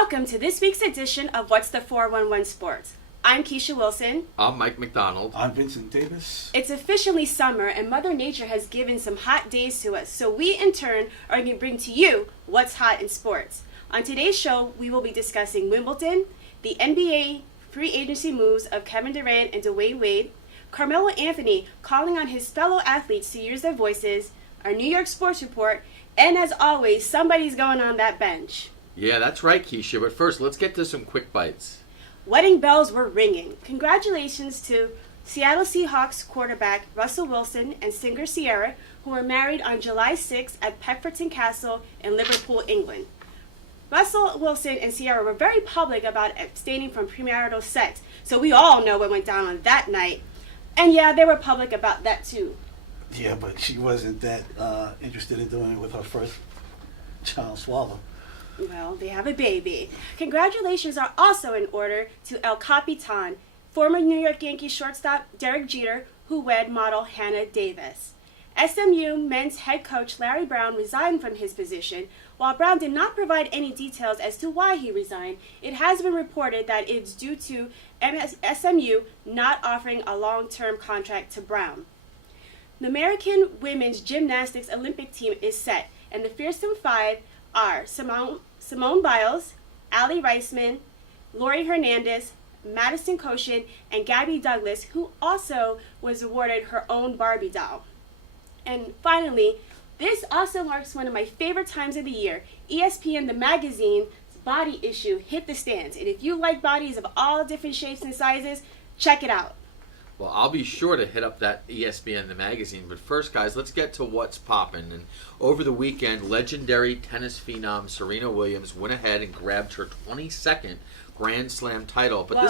Welcome to this week's edition of What's the 411 Sports. I'm Keisha Wilson. I'm Mike McDonald. I'm Vincent Davis. It's officially summer and Mother Nature has given some hot days to us, so we in turn are going to bring to you what's hot in sports. On today's show, we will be discussing Wimbledon, the NBA free agency moves of Kevin Durant and Dwayne Wade, Carmelo Anthony calling on his fellow athletes to use their voices, our New York sports report, and as always, somebody's going on that bench. Yeah, that's right, Keisha. But first, let's get to some quick bites. Wedding bells were ringing. Congratulations to Seattle Seahawks quarterback Russell Wilson and singer Ciara, who were married on July 6th at Peckforton Castle in Liverpool, England. Russell Wilson and Ciara were very public about abstaining from premarital sex, so we all know what went down on that night. And yeah, they were public about that too. Yeah, but she wasn't that interested in doing it with her first child swallow. Well, they have a baby. Congratulations are also in order to El Capitan, former New York Yankees shortstop Derek Jeter, who wed model Hannah Davis. SMU men's head coach Larry Brown resigned from his position. While Brown did not provide any details as to why he resigned, it has been reported that it's due to SMU not offering a long-term contract to Brown. The American women's gymnastics Olympic team is set, and the fearsome five are Simone Biles, Allie Reisman, Lori Hernandez, Madison Koshin, and Gabby Douglas, who also was awarded her own Barbie doll. And finally, this also marks one of my favorite times of the year. ESPN, the magazine's body issue, hit the stands. And if you like bodies of all different shapes and sizes, check it out. Well, I'll be sure to hit up that ESPN, the magazine. But first, guys, let's get to what's poppin'. And over the weekend, legendary tennis phenom Serena Williams went ahead and grabbed her 22nd Grand Slam title. But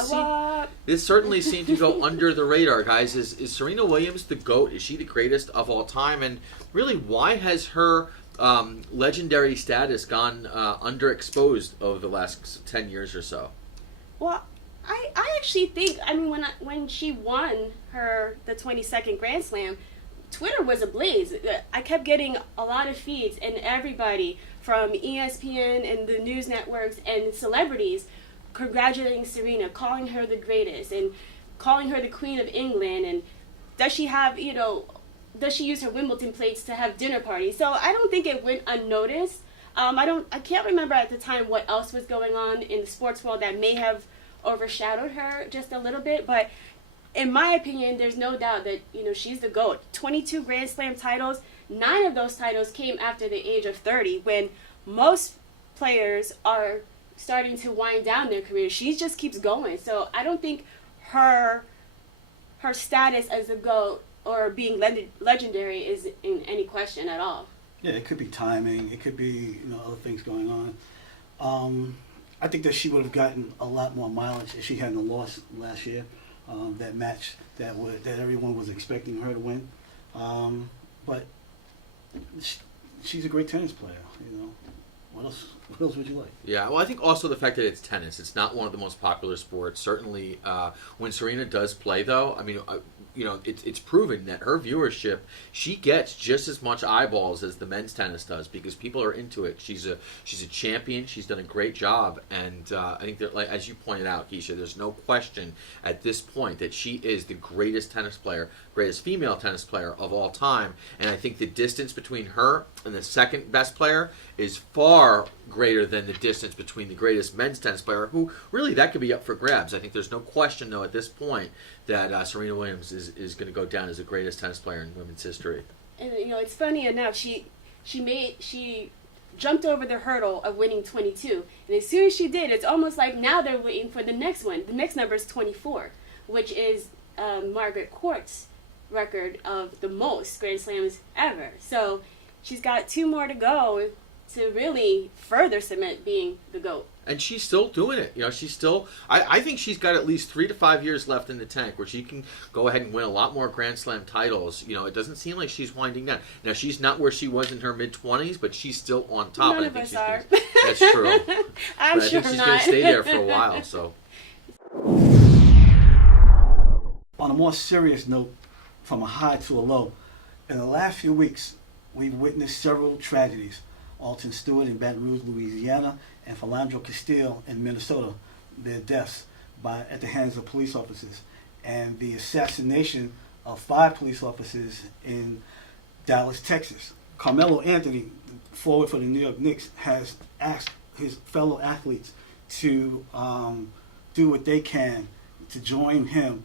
this certainly seemed to go under the radar, guys. Is Serena Williams the GOAT? Is she the greatest of all time? And really, why has her legendary status gone underexposed over the last 10 years or so? Well, I actually think, when she won the 22nd Grand Slam, Twitter was ablaze. I kept getting a lot of feeds, and everybody from ESPN and the news networks and celebrities congratulating Serena, calling her the greatest, and calling her the Queen of England, and does she use her Wimbledon plates to have dinner parties? So I don't think it went unnoticed. I can't remember at the time what else was going on in the sports world that may have overshadowed her just a little bit, but in my opinion, there's no doubt that she's the GOAT. 22 Grand Slam titles, 9 of those titles came after the age of 30, when most players are starting to wind down their career. She just keeps going. So I don't think her status as a GOAT or being legendary is in any question at all. Yeah, it could be timing. It could be other things going on. I think that she would have gotten a lot more mileage if she hadn't lost last year. That match that everyone was expecting her to win. But she's a great tennis player. What else would you like? Yeah, well, I think also the fact that it's tennis. It's not one of the most popular sports. Certainly, when Serena does play, though, it's proven that her viewership, she gets just as much eyeballs as the men's tennis does because people are into it. She's a champion. She's done a great job, and I think that, like as you pointed out, Keisha, there's no question at this point that she is the greatest female tennis player of all time. And I think the distance between her and the second best player is far greater than the distance between the greatest men's tennis player, who really that could be up for grabs. I think there's no question, though, at this point that Serena Williams is going to go down as the greatest tennis player in women's history. And it's funny enough, she jumped over the hurdle of winning 22, and as soon as she did, it's almost like now they're waiting for the next one. The next number is 24, which is Margaret Court's record of the most Grand Slams ever. So she's got 2 more to go to really further cement being the GOAT. And she's still doing it. She's still... I think she's got at least 3 to 5 years left in the tank where she can go ahead and win a lot more Grand Slam titles. It doesn't seem like she's winding down. Now, she's not where she was in her mid-20s, but she's still on top. None of us are. That's true. I'm but sure I think she's not. going to stay there for a while, so... On a more serious note, from a high to a low, in the last few weeks, we've witnessed several tragedies. Alton Stewart in Baton Rouge, Louisiana, and Philandro Castile in Minnesota, their deaths at the hands of police officers, and the assassination of 5 police officers in Dallas, Texas. Carmelo Anthony, forward for the New York Knicks, has asked his fellow athletes to do what they can to join him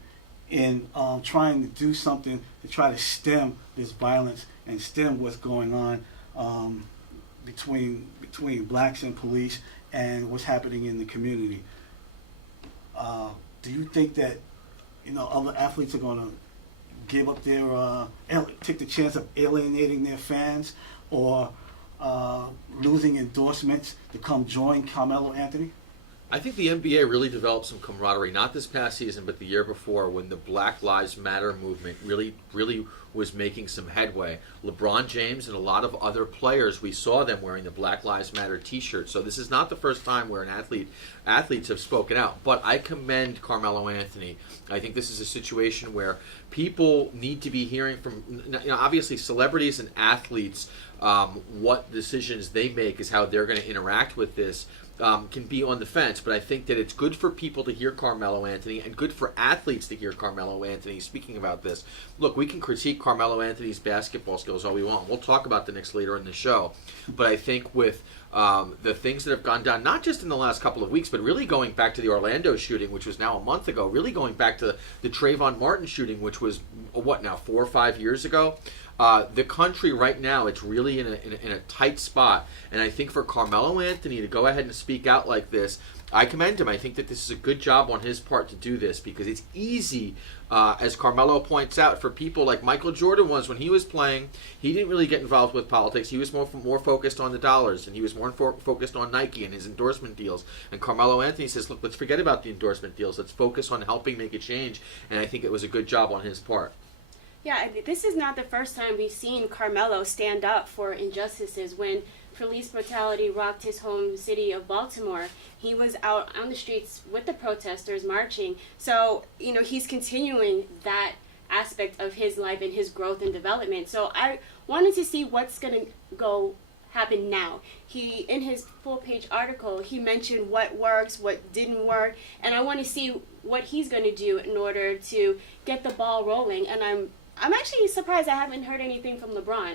in trying to do something to try to stem this violence and stem what's going on between blacks and police and what's happening in the community. Do you think that other athletes are going to give up take the chance of alienating their fans or losing endorsements to come join Carmelo Anthony? I think the NBA really developed some camaraderie, not this past season, but the year before, when the Black Lives Matter movement really was making some headway. LeBron James and a lot of other players, we saw them wearing the Black Lives Matter t-shirt. So this is not the first time where athletes have spoken out. But I commend Carmelo Anthony. I think this is a situation where people need to be hearing from, obviously celebrities and athletes, what decisions they make is how they're going to interact with this. Can be on the fence, but I think that it's good for people to hear Carmelo Anthony and good for athletes to hear Carmelo Anthony speaking about this. Look, we can critique Carmelo Anthony's basketball skills all we want. We'll talk about the Knicks later in the show, but I think with the things that have gone down, not just in the last couple of weeks, but really going back to the Orlando shooting, which was now a month ago, really going back to the Trayvon Martin shooting, which was, 4 or 5 years ago, the country right now, it's really in a tight spot. And I think for Carmelo Anthony to go ahead and speak out like this, I commend him. I think that this is a good job on his part to do this, because it's easy, as Carmelo points out, for people like Michael Jordan was when he was playing. He didn't really get involved with politics. He was more focused on the dollars, and he was more focused on Nike and his endorsement deals. And Carmelo Anthony says, look, let's forget about the endorsement deals. Let's focus on helping make a change. And I think it was a good job on his part. Yeah, this is not the first time we've seen Carmelo stand up for injustices. When police brutality rocked his home city of Baltimore, he was out on the streets with the protesters marching. So, he's continuing that aspect of his life and his growth and development. So I wanted to see what's going to happen now. He, in his full-page article, he mentioned what works, what didn't work, and I want to see what he's going to do in order to get the ball rolling. And I'm actually surprised I haven't heard anything from LeBron.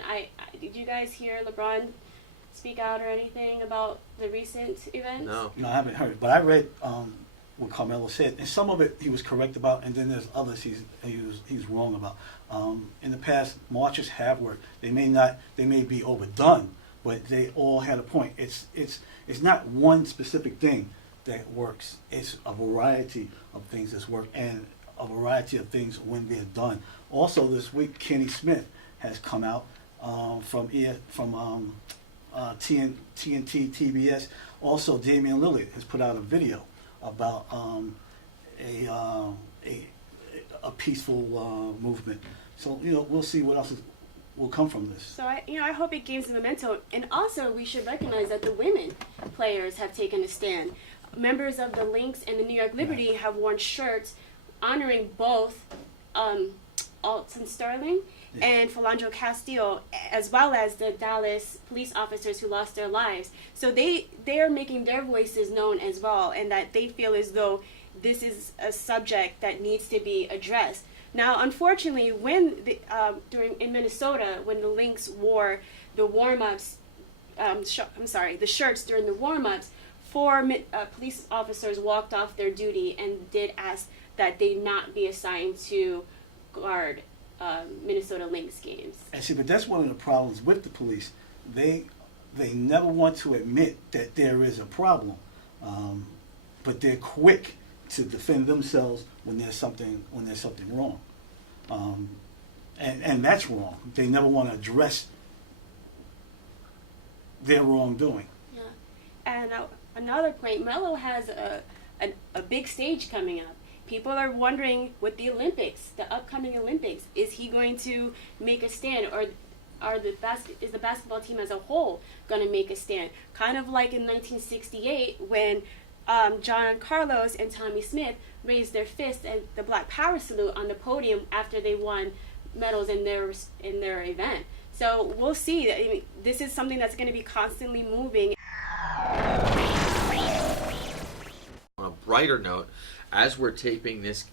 Did you guys hear LeBron speak out or anything about the recent events? No, I haven't heard. But I read what Carmelo said, and some of it he was correct about, and then there's others he's wrong about. In the past, marches have worked. They may be overdone, but they all had a point. It's not one specific thing that works. It's a variety of things that's worked, and a variety of things when they're done. Also, this week, Kenny Smith has come out from TNT, TBS. Also, Damian Lillard has put out a video about a peaceful movement. So we'll see what else will come from this. So I hope it gains momentum. And also, we should recognize that the women players have taken a stand. Members of the Lynx and the New York Liberty have worn shirts honoring both Alton Sterling and Philandro Castile, as well as the Dallas police officers who lost their lives. So they are making their voices known as well, and that they feel as though this is a subject that needs to be addressed. Now, unfortunately, when in Minnesota, when the Lynx wore the warm-ups, the shirts during the warm-ups, 4 police officers walked off their duty and did ask that they not be assigned to guard Minnesota Lynx games. And see, but that's one of the problems with the police. They never want to admit that there is a problem, but they're quick to defend themselves when there's something wrong, and that's wrong. They never want to address their wrongdoing. Yeah, and another point, Melo has a big stage coming up. People are wondering with the Olympics, the upcoming Olympics, is he going to make a stand, or is the basketball team as a whole going to make a stand? Kind of like in 1968 when John Carlos and Tommy Smith raised their fist at the Black Power salute on the podium after they won medals in their event. So we'll see. I mean, this is something that's going to be constantly moving. On a brighter note, as we're taping this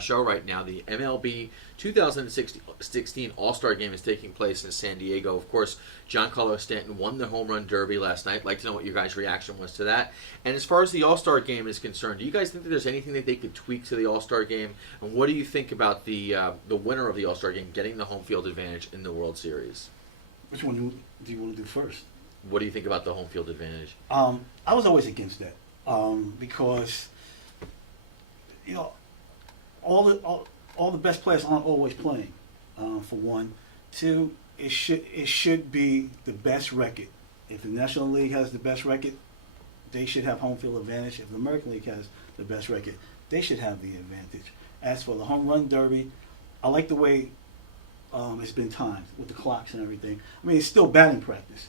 show right now, the MLB 2016 All-Star Game is taking place in San Diego. Of course, Giancarlo Stanton won the Home Run Derby last night. I'd like to know what your guys' reaction was to that. And as far as the All-Star Game is concerned, do you guys think that there's anything that they could tweak to the All-Star Game? And what do you think about the winner of the All-Star Game getting the home field advantage in the World Series? Which one do you want to do first? What do you think about the home field advantage? I was always against that because all the best players aren't always playing. For one, two, it should be the best record. If the National League has the best record, they should have home field advantage. If the American League has the best record, they should have the advantage. As for the home run derby, I like the way it's been timed with the clocks and everything. I mean, it's still batting practice.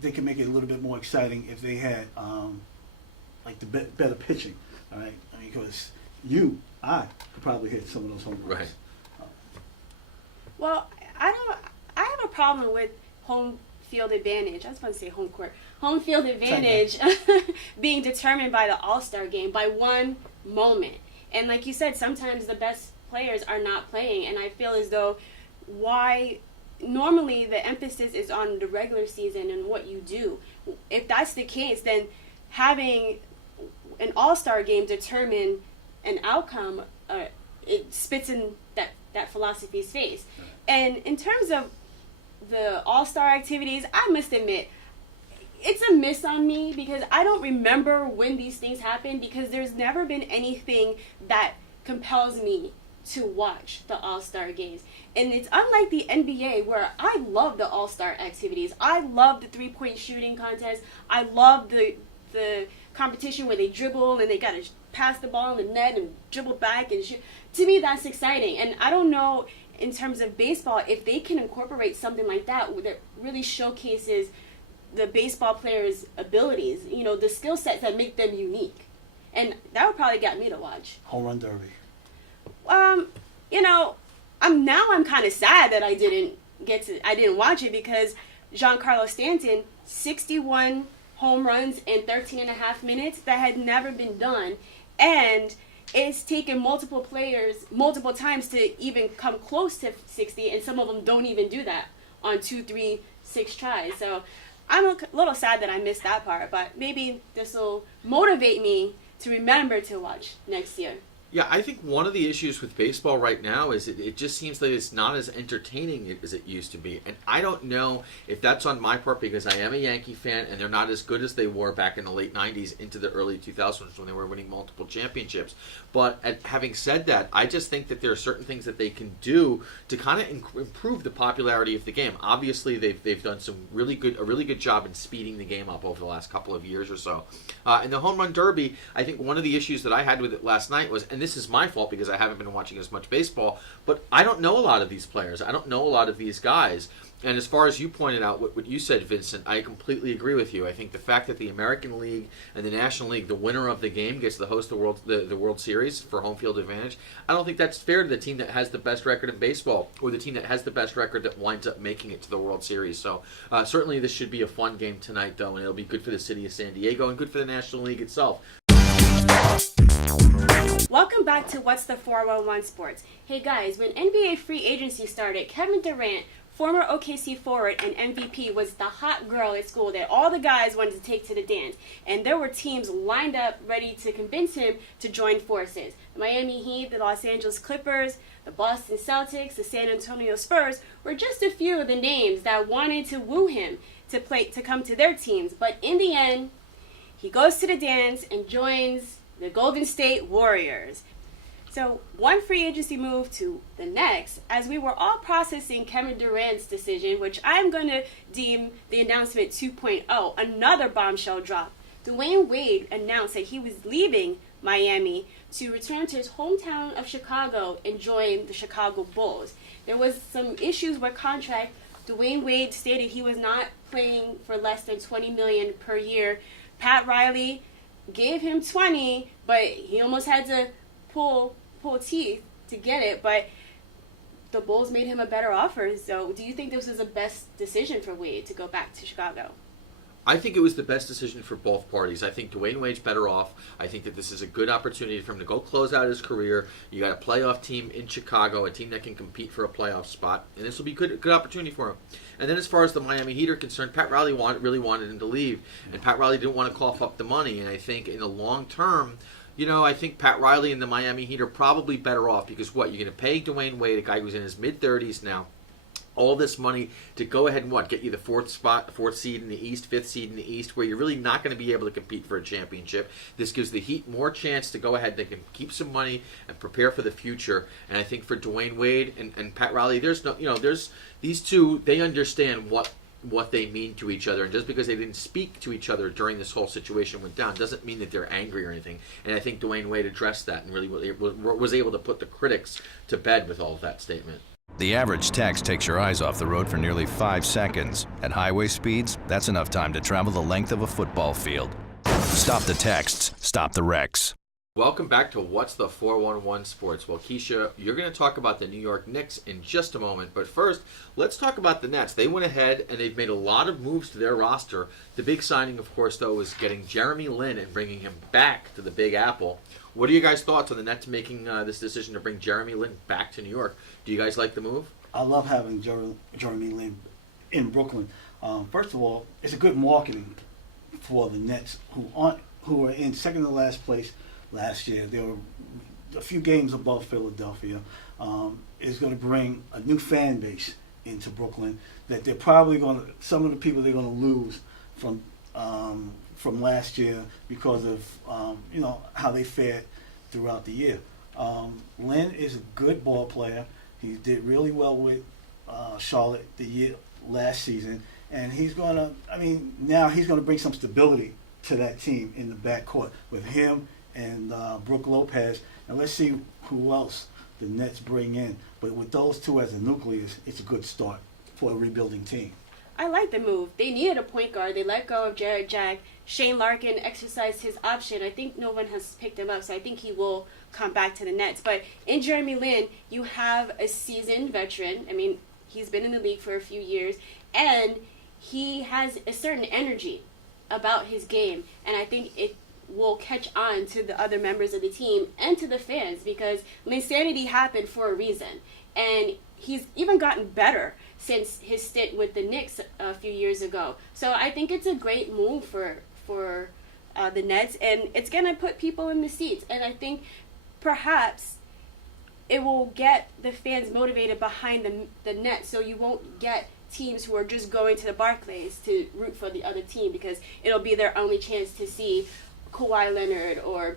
They can make it a little bit more exciting if they had like the better pitching. All right, I mean, because I could probably hit some of those home runs. Right. Well, I have a problem with home field advantage. I was about to say home court. Home field advantage being determined by the All-Star Game by one moment. And like you said, sometimes the best players are not playing, and I feel as though normally the emphasis is on the regular season and what you do. If that's the case, then having an All-Star Game determine an outcome, it spits in that philosophy's face. And in terms of the All-Star activities, I must admit, it's a miss on me because I don't remember when these things happen, because there's never been anything that compels me to watch the All-Star games. And it's unlike the NBA, where I love the All-Star activities. I love the three-point shooting contest. I love the competition where they dribble and they gotta pass the ball in the net and dribble back and shoot. To me, that's exciting. And I don't know, in terms of baseball, if they can incorporate something like that really showcases the baseball players' abilities, the skill sets that make them unique. And that would probably get me to watch. Home run derby. I'm kind of sad that I didn't watch it, because Giancarlo Stanton, 61 home runs in 13 and a half minutes, that had never been done. And it's taken multiple players multiple times to even come close to 60, and some of them don't even do that on 2, 3, 6 tries. So I'm a little sad that I missed that part, but maybe this will motivate me to remember to watch next year. Yeah, I think one of the issues with baseball right now is it just seems like it's not as entertaining as it used to be. And I don't know if that's on my part, because I am a Yankee fan and they're not as good as they were back in the late 90s into the early 2000s when they were winning multiple championships. But having said that, I just think that there are certain things that they can do to kind of improve the popularity of the game. Obviously, they've done a really good job in speeding the game up over the last couple of years or so. And the home run derby, I think one of the issues that I had with it last night was, and this is my fault because I haven't been watching as much baseball, but I don't know a lot of these players. I don't know a lot of these guys. And as far as you pointed out, what you said, Vincent, I completely agree with you. I think the fact that the American League and the National League, the winner of the game, gets to host the World Series for home field advantage, I don't think that's fair to the team that has the best record in baseball, or the team that has the best record that winds up making it to the World Series. So certainly this should be a fun game tonight, though, and it'll be good for the city of San Diego and good for the National League itself. Welcome back to What's the 411 Sports. Hey guys, when NBA free agency started, Kevin Durant, former OKC forward and MVP, was the hot girl at school that all the guys wanted to take to the dance. And there were teams lined up ready to convince him to join forces. The Miami Heat, the Los Angeles Clippers, the Boston Celtics, the San Antonio Spurs were just a few of the names that wanted to woo him to come to their teams. But in the end, he goes to the dance and joins the Golden State Warriors. So one free agency move to the next, as we were all processing Kevin Durant's decision, which I'm going to deem the announcement 2.0, another bombshell drop. Dwayne Wade announced that he was leaving Miami to return to his hometown of Chicago and join the Chicago Bulls. There was some issues with contract. Dwayne Wade stated he was not playing for less than $20 million per year. Pat Riley gave him 20, but he almost had to pull teeth to get it. But the Bulls made him a better offer. So do you think this was the best decision for Wade to go back to Chicago? I think it was the best decision for both parties. I think Dwayne Wade's better off. I think that this is a good opportunity for him to go close out his career. You got a playoff team in Chicago, a team that can compete for a playoff spot, and this will be good opportunity for him. And then as far as the Miami Heat are concerned, Pat Riley really wanted him to leave, and Pat Riley didn't want to cough up the money. And I think in the long term, I think Pat Riley and the Miami Heat are probably better off because you're going to pay Dwayne Wade, a guy who's in his mid-30s now, all this money to go ahead and get you the fourth seed in the East, fifth seed in the East, where you're really not going to be able to compete for a championship. This gives the Heat more chance to go ahead. They can keep some money and prepare for the future. And I think for Dwayne Wade and Pat Riley, there's these two, they understand what they mean to each other, and just because they didn't speak to each other during this whole situation went down doesn't mean that they're angry or anything. And I think Dwayne Wade addressed that and really was able to put the critics to bed with all of that statement. The average text takes your eyes off the road for nearly 5 seconds. At highway speeds, that's enough time to travel the length of a football field. Stop the texts, stop the wrecks. Welcome back to What's the 411 Sports. Well, Keisha, you're going to talk about the New York Knicks in just a moment, but first, let's talk about the Nets. They went ahead and they've made a lot of moves to their roster. The big signing, of course, though, is getting Jeremy Lin and bringing him back to the Big Apple. What are you guys' thoughts on the Nets making this decision to bring Jeremy Lin back to New York? Do you guys like the move? I love having Jeremy Lin in Brooklyn. First of all, it's a good marketing for the Nets, who were in second to last place last year. They were a few games above Philadelphia. Is going to bring a new fan base into Brooklyn that they're probably going to, some of the people they're going to lose from last year because of how they fared throughout the year. Lin is a good ball player. He did really well with Charlotte last season, and he's going to. Now he's going to bring some stability to that team in the backcourt with him and Brook Lopez, and let's see who else the Nets bring in. But with those two as a nucleus, it's a good start for a rebuilding team. I like the move. They needed a point guard. They let go of Jared Jack. Shane Larkin exercised his option. I think no one has picked him up, so I think he will come back to the Nets. But in Jeremy Lin, you have a seasoned veteran. He's been in the league for a few years, and he has a certain energy about his game, and I think it will catch on to the other members of the team and to the fans because Linsanity happened for a reason, and he's even gotten better since his stint with the Knicks a few years ago. So I think it's a great move for the Nets, and it's going to put people in the seats, and I think perhaps it will get the fans motivated behind the Nets, so you won't get teams who are just going to the Barclays to root for the other team because it'll be their only chance to see Kawhi Leonard or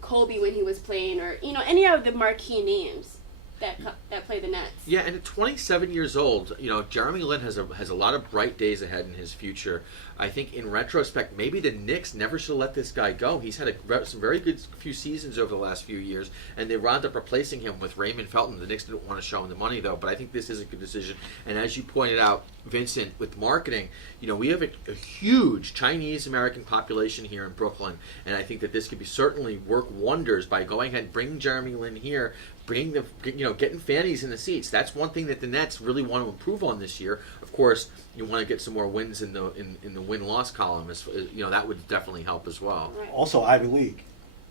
Kobe when he was playing, or any of the marquee names that play the Nets. Yeah, and at 27 years old, Jeremy Lin has a lot of bright days ahead in his future. I think in retrospect, maybe the Knicks never should have let this guy go. He's had some very good few seasons over the last few years, and they wound up replacing him with Raymond Felton. The Knicks didn't want to show him the money, though, but I think this is a good decision. And as you pointed out, Vincent, with marketing, we have a huge Chinese-American population here in Brooklyn, and I think that this could certainly work wonders by going ahead and bringing Jeremy Lin here, getting fannies in the seats. That's one thing that the Nets really want to improve on this year. Of course, you want to get some more wins in the win-loss column. That would definitely help as well. Right. Also, Ivy League,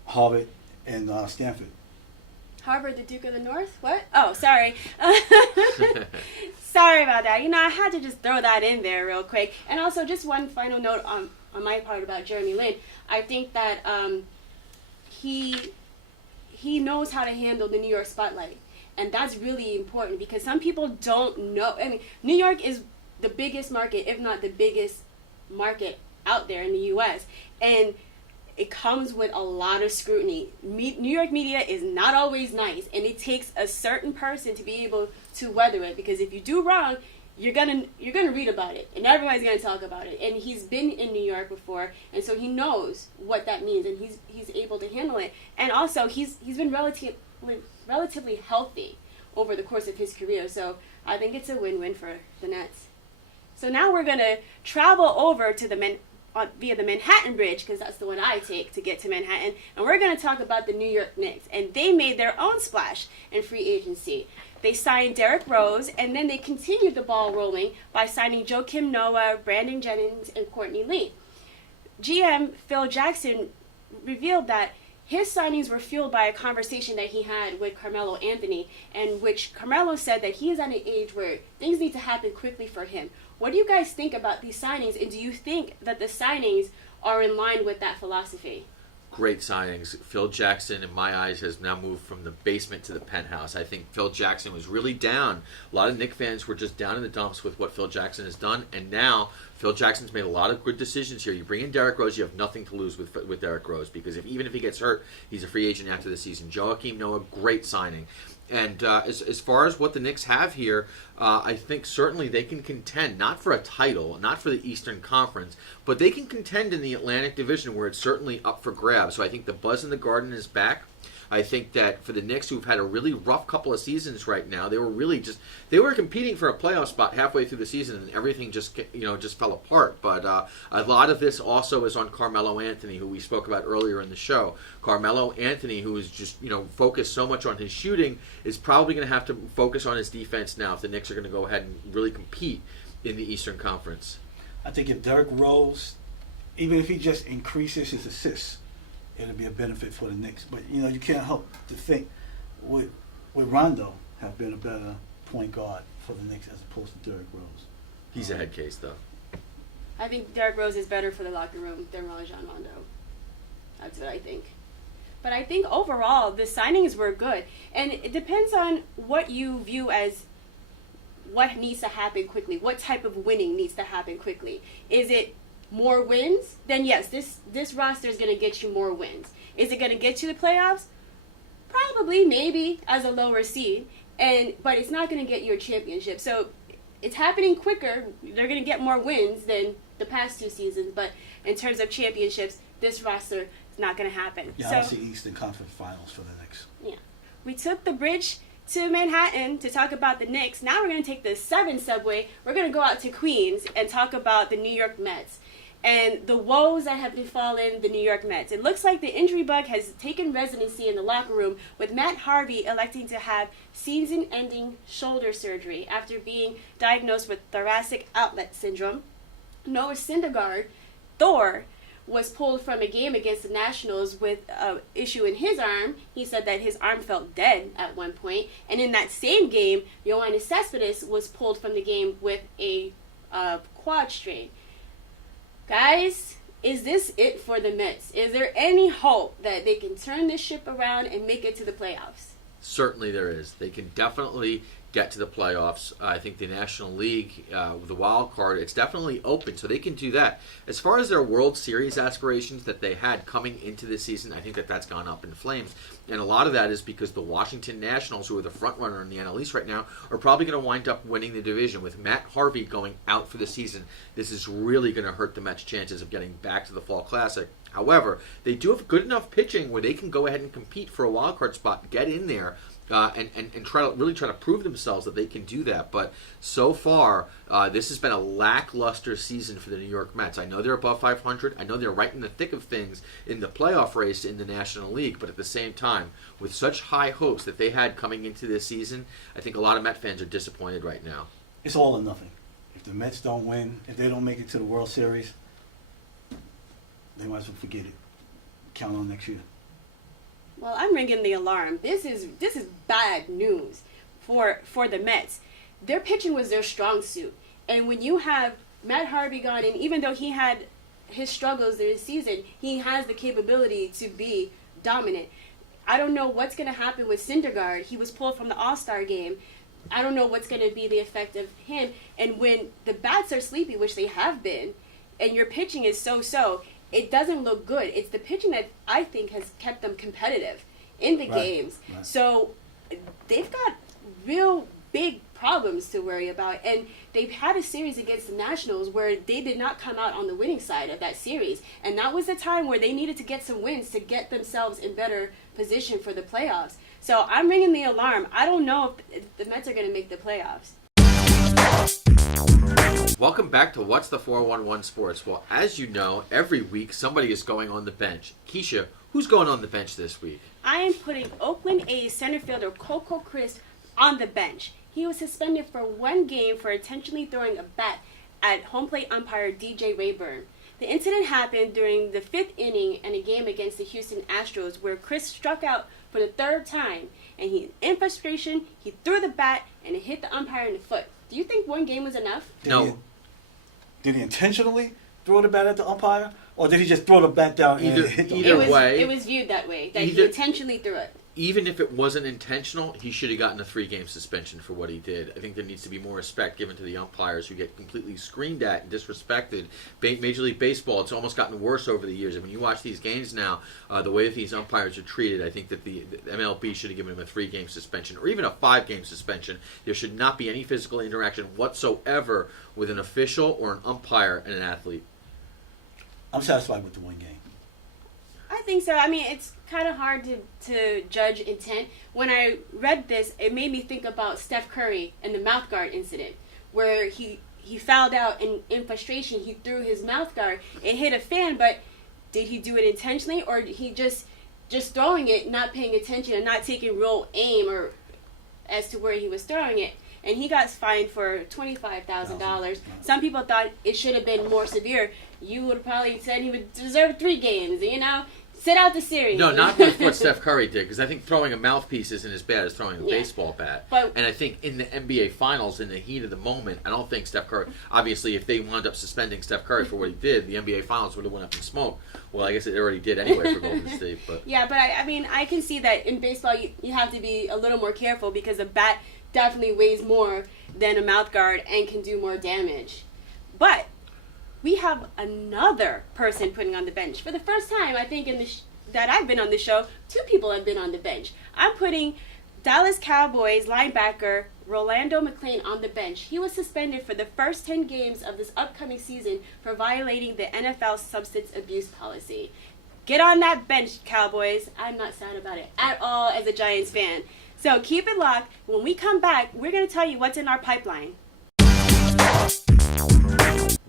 Harvard and Stanford. Harvard, the Duke of the North? What? Oh, sorry. Sorry about that. I had to just throw that in there real quick. And also, just one final note on my part about Jeremy Lin. I think that he knows how to handle the New York spotlight. And that's really important because some people don't know. New York is the biggest market, if not the biggest market out there in the U.S. And it comes with a lot of scrutiny. New York media is not always nice, and it takes a certain person to be able to weather it, because if you do wrong, you're gonna read about it, and everybody's gonna talk about it. And he's been in New York before, and so he knows what that means, and he's able to handle it. And also, he's been relatively healthy over the course of his career, so I think it's a win-win for the Nets. So now we're gonna travel over to via the Manhattan Bridge, because that's the one I take to get to Manhattan, and we're going to talk about the New York Knicks, and they made their own splash in free agency. They signed Derrick Rose, and then they continued the ball rolling by signing Joakim Noah, Brandon Jennings, and Courtney Lee. GM Phil Jackson revealed that his signings were fueled by a conversation that he had with Carmelo Anthony, in which Carmelo said that he is at an age where things need to happen quickly for him. What do you guys think about these signings, and do you think that the signings are in line with that philosophy? Great signings. Phil Jackson, in my eyes, has now moved from the basement to the penthouse. I think Phil Jackson was really down. A lot of Knicks fans were just down in the dumps with what Phil Jackson has done, and now Phil Jackson's made a lot of good decisions here. You bring in Derrick Rose, you have nothing to lose with Derrick Rose, because even if he gets hurt, he's a free agent after the season. Joakim Noah, great signing. And as far as what the Knicks have here, I think certainly they can contend, not for a title, not for the Eastern Conference, but they can contend in the Atlantic Division, where it's certainly up for grabs. So I think the buzz in the Garden is back. I think that for the Knicks, who've had a really rough couple of seasons right now, they were competing for a playoff spot halfway through the season, and everything just fell apart. But a lot of this also is on Carmelo Anthony, who we spoke about earlier in the show. Carmelo Anthony, who is just focused so much on his shooting, is probably going to have to focus on his defense now if the Knicks are going to go ahead and really compete in the Eastern Conference. I think if Derrick Rose, even if he just increases his assists, it'll be a benefit for the Knicks. But you can't help to think would Rondo have been a better point guard for the Knicks as opposed to Derrick Rose? He's a head case, though. I think Derrick Rose is better for the locker room than Rajon Rondo. That's what I think. But I think overall the signings were good, and it depends on what you view as what needs to happen quickly. What type of winning needs to happen quickly? Is it more wins? Then yes, this roster is going to get you more wins. Is it going to get you the playoffs? Probably, maybe, as a lower seed, but it's not going to get you a championship. So it's happening quicker. They're going to get more wins than the past 2 seasons, but in terms of championships, this roster is not going to happen. Yeah, I don't see Eastern Conference Finals for the Knicks. Yeah. We took the bridge to Manhattan to talk about the Knicks. Now we're going to take the 7 subway. We're going to go out to Queens and talk about the New York Mets and the woes that have befallen the New York Mets. It looks like the injury bug has taken residency in the locker room, with Matt Harvey electing to have season-ending shoulder surgery after being diagnosed with thoracic outlet syndrome. Noah Syndergaard, Thor, was pulled from a game against the Nationals with an issue in his arm. He said that his arm felt dead at one point. And in that same game, Yoenis Cespedes was pulled from the game with a quad strain. Guys, is this it for the Mets? Is there any hope that they can turn this ship around and make it to the playoffs? Certainly there is. They can definitely get to the playoffs. I think the National League, the wild card, it's definitely open, so they can do that. As far as their World Series aspirations that they had coming into this season, I think that's gone up in flames. And a lot of that is because the Washington Nationals, who are the front runner in the NL East right now, are probably going to wind up winning the division. With Matt Harvey going out for the season, this is really going to hurt the Mets' chances of getting back to the Fall Classic. However, they do have good enough pitching where they can go ahead and compete for a wild card spot, get in there, and try to prove themselves that they can do that. But so far, this has been a lackluster season for the New York Mets. I know they're above 500. I know they're right in the thick of things in the playoff race in the National League. But at the same time, with such high hopes that they had coming into this season, I think a lot of Met fans are disappointed right now. It's all or nothing. If the Mets don't win, if they don't make it to the World Series, they might as well forget it. Count on next year. Well, I'm ringing the alarm. This is bad news for the Mets. Their pitching was their strong suit. And when you have Matt Harvey gone, and even though he had his struggles this season, he has the capability to be dominant. I don't know what's going to happen with Syndergaard. He was pulled from the All-Star game. I don't know what's going to be the effect of him. And when the bats are sleepy, which they have been, and your pitching is so-so, it doesn't look good. It's the pitching that I think has kept them competitive in the games. Right. So they've got real big problems to worry about. And they've had a series against the Nationals where they did not come out on the winning side of that series. And that was the time where they needed to get some wins to get themselves in better position for the playoffs. So I'm ringing the alarm. I don't know if the Mets are going to make the playoffs. Welcome back to What's the 411 Sports. Well, as you know, every week somebody is going on the bench. Keisha, who's going on the bench this week? I am putting Oakland A's center fielder Coco Crisp on the bench. He was suspended for 1 game for intentionally throwing a bat at home plate umpire DJ Reyburn. The incident happened during the 5th inning in a game against the Houston Astros where Chris struck out for the 3rd time, and in frustration, he threw the bat and it hit the umpire in the foot. Do you think 1 game was enough? No. Did he intentionally throw the bat at the umpire, or did he just throw the bat down and hit the Either umpire? way. It was viewed that way, that he intentionally threw it. Even if it wasn't intentional, he should have gotten a 3-game suspension for what he did. I think there needs to be more respect given to the umpires who get completely screamed at and disrespected. Major League Baseball, it's almost gotten worse over the years. And when you watch these games now, the way that these umpires are treated, I think that the MLB should have given him a 3-game suspension or even a 5-game suspension. There should not be any physical interaction whatsoever with an official or an umpire and an athlete. I'm satisfied with the 1 game. I think so. I mean, it's kind of hard to judge intent. When I read this, it made me think about Steph Curry and the mouth guard incident, where he fouled out and in frustration he threw his mouth guard. It hit a fan, but did he do it intentionally, or did he just throwing it, not paying attention and not taking real aim or as to where he was throwing it? And he got fined for $25,000. Some people thought it should have been more severe. You would have probably said he would deserve 3 games, you know? Sit out the series. No, not with what Steph Curry did, because I think throwing a mouthpiece isn't as bad as throwing a baseball bat. And I think in the NBA Finals, in the heat of the moment, I don't think Steph Curry, obviously if they wound up suspending Steph Curry for what he did, the NBA Finals would have went up in smoke. Well, I guess it already did anyway for Golden State. But yeah, but I mean, I can see that in baseball you have to be a little more careful because a bat definitely weighs more than a mouth guard and can do more damage. But we have another person putting on the bench. For the first time, I think, that I've been on the show, 2 people have been on the bench. I'm putting Dallas Cowboys linebacker Rolando McClain on the bench. He was suspended for the first 10 games of this upcoming season for violating the NFL substance abuse policy. Get on that bench, Cowboys. I'm not sad about it at all as a Giants fan. So keep it locked. When we come back, we're going to tell you what's in our pipeline.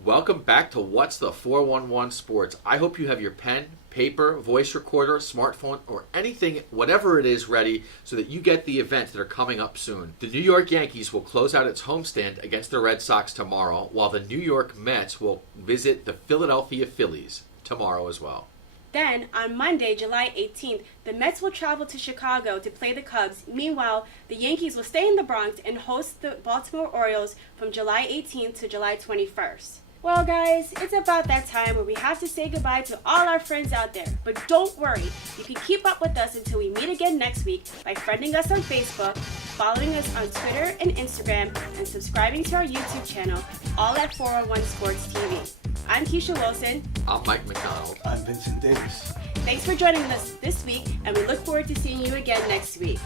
welcome back to What's the 411 Sports. I hope you have your pen, paper, voice recorder, smartphone, or anything, whatever it is, ready so that you get the events that are coming up soon. The New York Yankees will close out its homestand against the Red Sox tomorrow, while the New York Mets will visit the Philadelphia Phillies tomorrow as well. Then, on Monday, July 18th, the Mets will travel to Chicago to play the Cubs. Meanwhile, the Yankees will stay in the Bronx and host the Baltimore Orioles from July 18th to July 21st. Well, guys, it's about that time where we have to say goodbye to all our friends out there. But don't worry, you can keep up with us until we meet again next week by friending us on Facebook, following us on Twitter and Instagram, and subscribing to our YouTube channel, all at 411 Sports TV. I'm Keisha Wilson. I'm Mike McDonald. I'm Vincent Davis. Thanks for joining us this week, and we look forward to seeing you again next week.